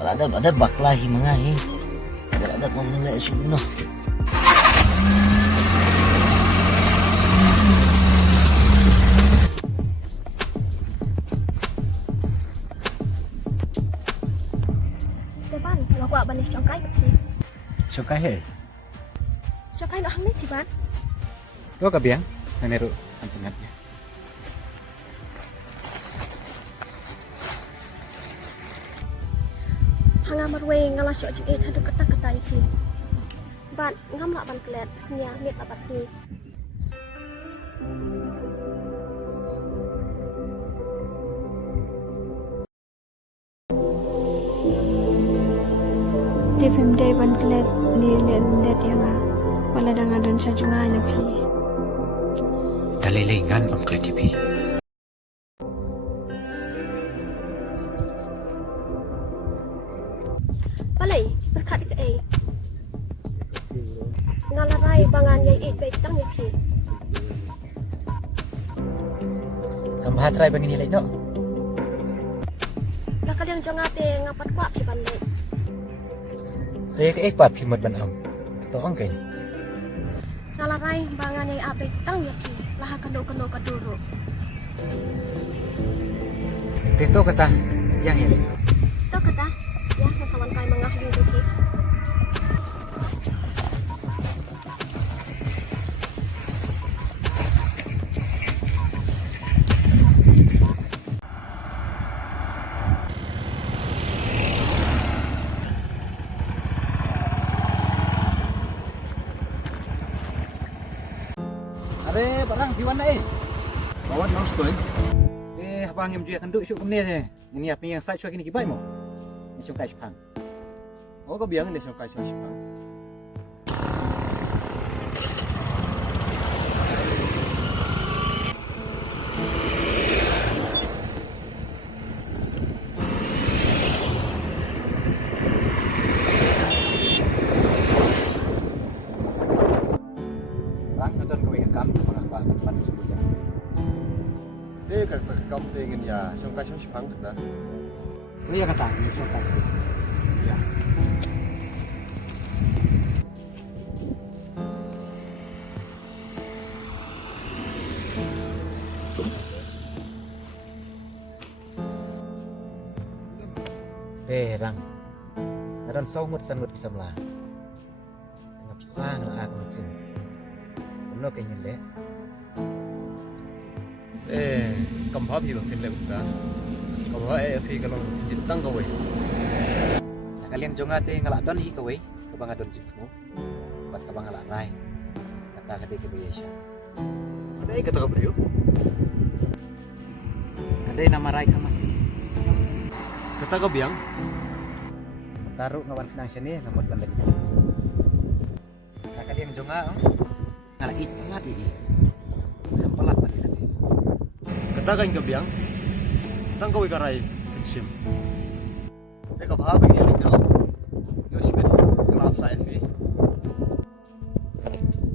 ada baklahi mengahi. Ada pemulai sunnah. Teban, lo gua banis congkai ke Sukai he. congkai lo hang ni tiban. Tuh kabiang, neneru antingatnya. Hang amar we ngala syok ji thadu kata iki. Ban ngam la ban klet snya mit abat sni. Tifim day ban klet li len det yama. Wala dangan dan sajungai na pi. Dalilingan ang klitipi. Balai berkat ke ai. Ngalarai bangan yai it baik tang ya pi. Kambahatray bang inilay no? Lakal yang jongate ngapat kwa pi ban lai. Saya ke ipat pimot ban am. Toong kay. Ngalarai bangan yai ape tang ya pi. Laha kano kaduru. Pito kata yang ilay no. Tau kata ya nasawan kai mangah yung dukis. Are barang diwan na eh. Bawat nang stoy. Habang yang dia kenduk syuk kemni ni. Ini apa yang saya syuk ini kibai mo. Ni syuk kai sepang. Oh kabiang ni siyang kaisa sipang. Barang nonton kau yang kam mga pan sebulan. Kata kam tingin ya siyang kaisa sipang kata. Ini ya kata ni syuk kai. Ya. Rang. Naran saungut sangut kisamla. Tengah pisang la aku mesin. Kuno kay nyele. Kamha bi ba pinle utta. Kamha fi kalong jintang kawai. Nakaliang jongate ngaladon hi kawai kabangadon jitmo. Bat kabangalaray. Kata kadi kebiyesya. Kata ka bro. Kaday namaray ka masih. Kata ka biang. Taruh ngawan kenang siya ni ngamot banda dito. Nakaliang jonga oh. Ngalait pelat i. Pelat pa nila din. Kata ka ka biang. Tang kawai karay sim. Ka bha ba ngiling na. Yo sibet kelap sa fi.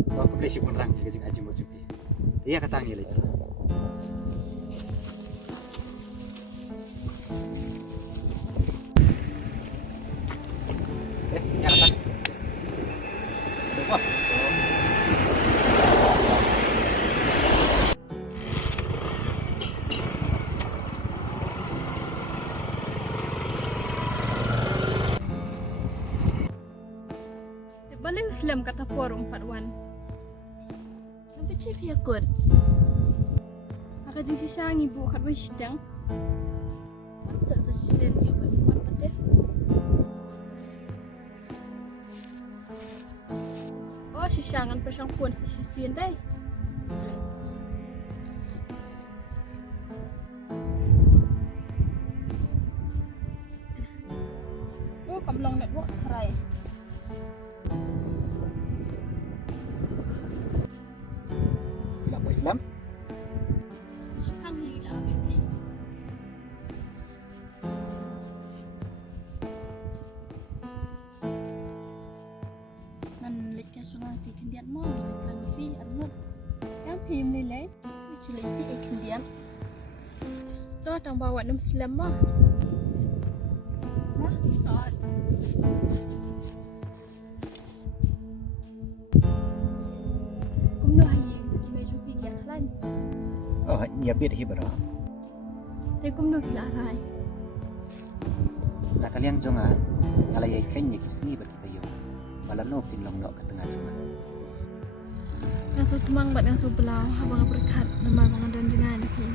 Wah aku beli syukun rang juga jeng aji mo jupi. Iya kata ngilay. Ya kata. Wah. Balik Islam kata forum Fatwan. Sampai cip ya kot. Maka jeng sisang ibu kat wisdang. Masa sasisen ya bantuan pada. Oh sisangan persang pun sasisen deh. Oh kablong network kerai. Kenapa Islam? Sekarang ni lah baby. Man leknya sungai di kendian mau kan fi anut. Yang pim lele. Culi fi kendian. Tuh tang bawa nem Islam mah. God. Kumno hayeng may chupi ya klan. Ya bit hi bro. Te kumno pila rai. Nakaliang jonga alay ay kanya kisni berkitayo. Malano pinlong no ke tengah jonga. Naso tumang bat naso belau habang berkat nama mga danjangan pi.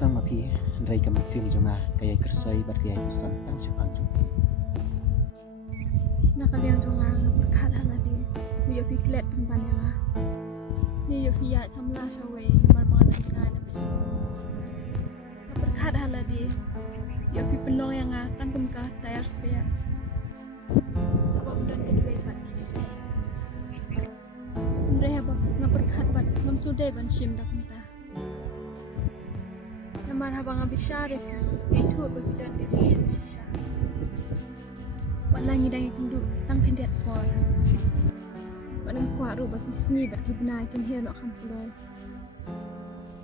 Tang mapi rai kamatsil jonga kaya kersai berkaya kusan tang sepang jonga. Nakaliang jonga berkat haladi. Yo piklet tempan yang ni yo fiat samla shawe nama mga danjangan pi. Berkat haladi. Yo pi penong yang tangkem ka tayar spare. Apa udan kedua pat ni. Ndre haba ngaperkat pat ngam sudai ban shim dak mta. Namar haba ngabishare itu bebidan gaji shisha. Wala ngidang itundu tang tindet for. Wanang kwaru baki sni baki bna kin hero kampuloy.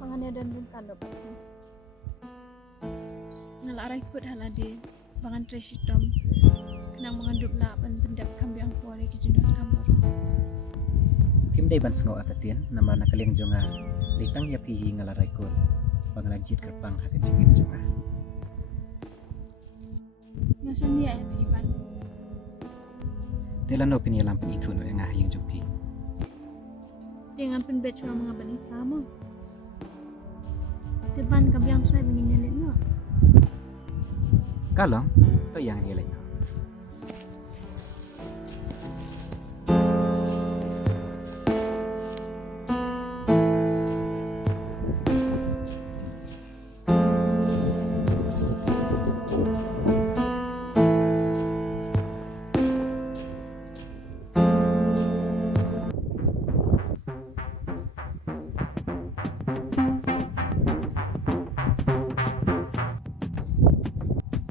Pangane dan bungkan do baki. Ngalarai kut halade bangan tresitom kenang mengandung lapan pendap kambiang pore ki jundot kambor. Kim day ban sengo atatian nama nakaliang jonga litang ya pihi ngalarai kut pangalanjit kerpang hakan cingin jonga. Nasan dia ya piban. Telano pini lampan itu no yang yang jumpi. Dengan penbet cuma mengabani sama. Teban kambiang try benginyalit no. Kalong to yang nilai no.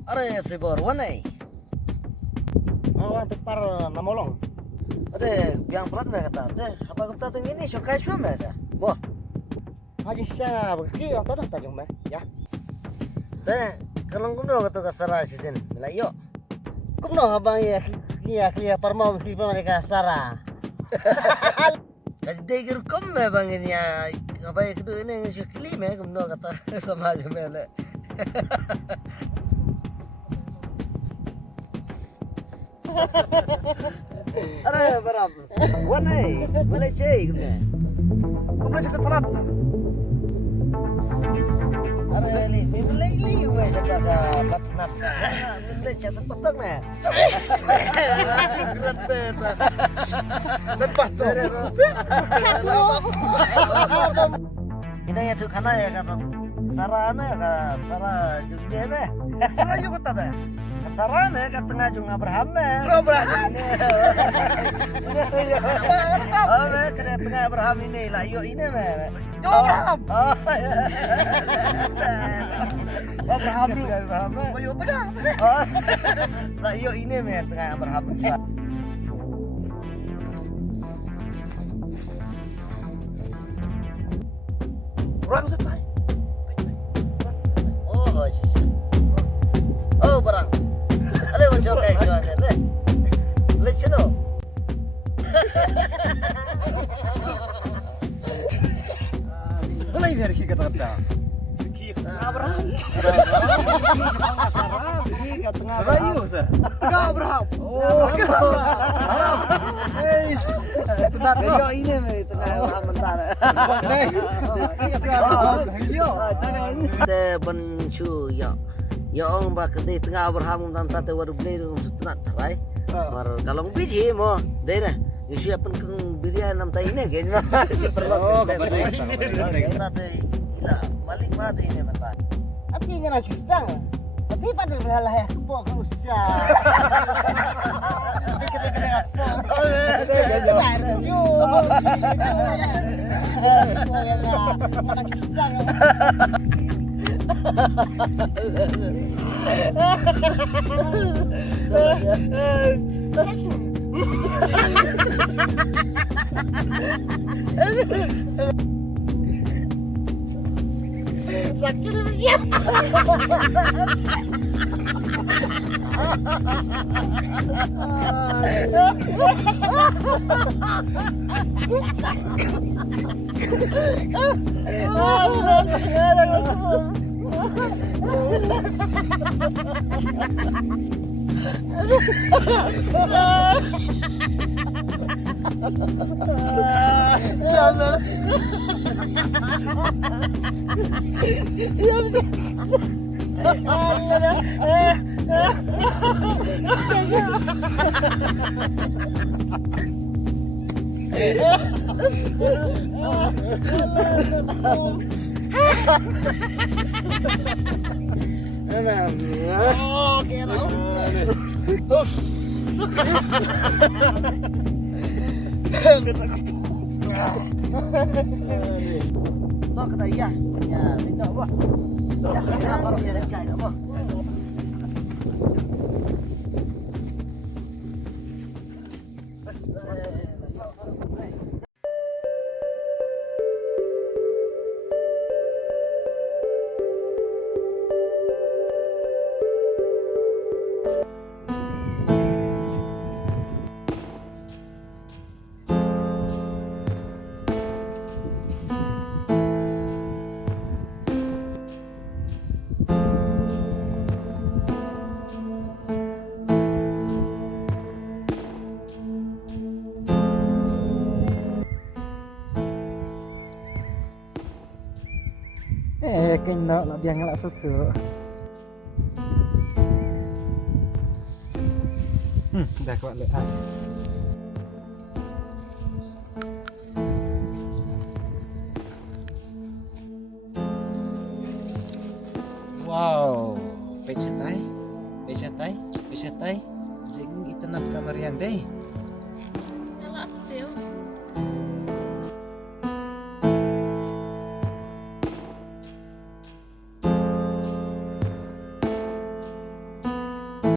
Are sibor wanai. Tepar namolong. Ade biang pelat me kata. Te apa kata teng ini shokai shua me ta. Boh. Haji sya bagi atau dah tajung me ya. Te kalong kumno kata kasara sitin. Mila yo. Kumno habang ya klia parmau ki mereka sara. Jadi kira kum me bang ini ya. Apa kedua ini ngisyo kli me kumno kata sama aja me le. Are berap. Wanai, boleh cek kumne. Kamu sakit telat. Are li, boleh kumne kata sa patnat. Boleh cek sepotong me. Berat beta. Sepah tu. Kita ya tu kana ya kata sarana ya sara juga me. Salah juga kata dah. Sarana ya kata tengah jung Abraham me. Abraham. Oh me kena tengah Abraham ini lah yo ini me. Abraham. Oh. Abraham dulu. Abraham me. Ayo tengah. Oh. Lah yo ini me tengah Abraham. Orang setai. Oh, sisa. Oh, barang. Ada macam kayak jualan le. Listen oh. Mulai dari kata-kata. Abraham. Abraham. Tengah Abraham. Tengah Abraham. Oh, Abraham. Eish. Yo ini me tengah Abraham bentar. Yo. Te bensu ya. Ya orang bak di tengah Abraham dan tante waru beli setengah terai. Mar kalau biji mo, deh na. Isu apa keng bilian nam tay ini gen mah. Oh, kembali. Tante ila balik mati ini bentar. Tapi ngana susah. Tapi pada berhalah ya kepo kerusa. Sakit siap. Toh kata iya. Ya, itu apa? Ya, baru dia kayak apa? Kênh nợ là biếng lại xuất xứ. Để các bạn lựa ăn. Wow, pecetai, pecetai, pecetai. Jing itenat kamar yang deh.